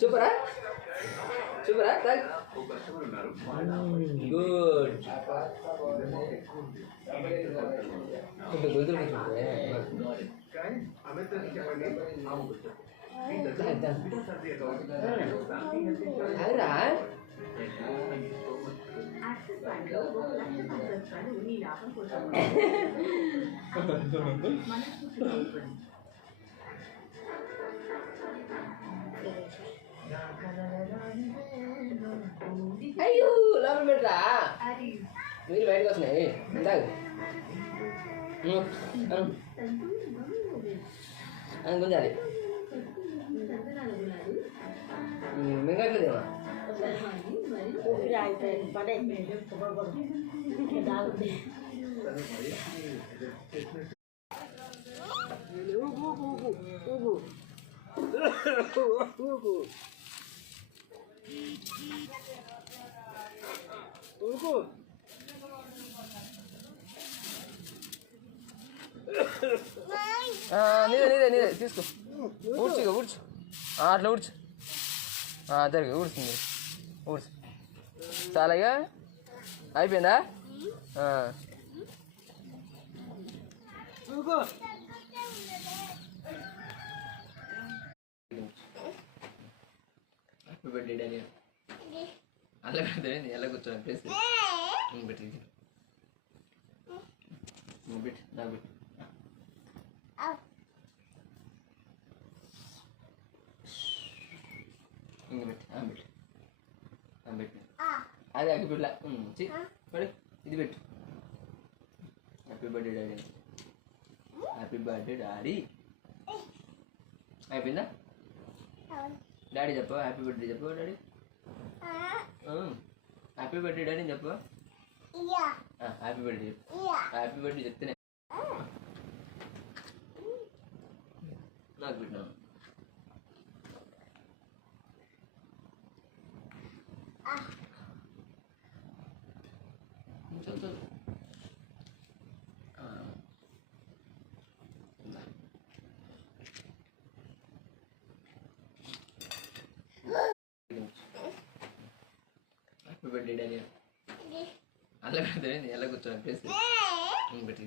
చూపరా చూపరా good గొంతులు అదిరా అయ్యో లోపల పెట్టరా మీరు బయటకు వస్తున్నాయి తాగు గుంజాలి మింగట్లేదేమో నీదే తీసుకో ఊడ్చు ఇక ఊడ్చు అట్లా ఊడ్చు జరిగి ఊడుస్తుంది ఊడ్చు చాలా ఇక అయిపోయిందా హ్యాపీ బర్త్డే డాడీ అలా పెడతానే ఎలా కూర్చోని ప్లేస్ పెట్టి పెట్టి నాకు పెట్టి ఇంక పెట్టి పెట్టి అదే అగ్గి పెట్టా పడు ఇది పెట్టు happy birthday daddy happy birthday daddy అయిపోయిందా డాడీ చెప్పు హ్యాపీ బర్త్డే చెప్పు డాడీ హ్యాపీ బర్త్డే డాడీ చెప్పు హ్యాపీ బర్త్డే చెప్పు హ్యాపీ బర్త్డే చెప్తేనే నాకు పెట్టినా చదువు హ్యాపీ బర్త్డే డాడీ అలా పెడతానే ఎలా కూర్చోని ప్లేస్ పెట్టి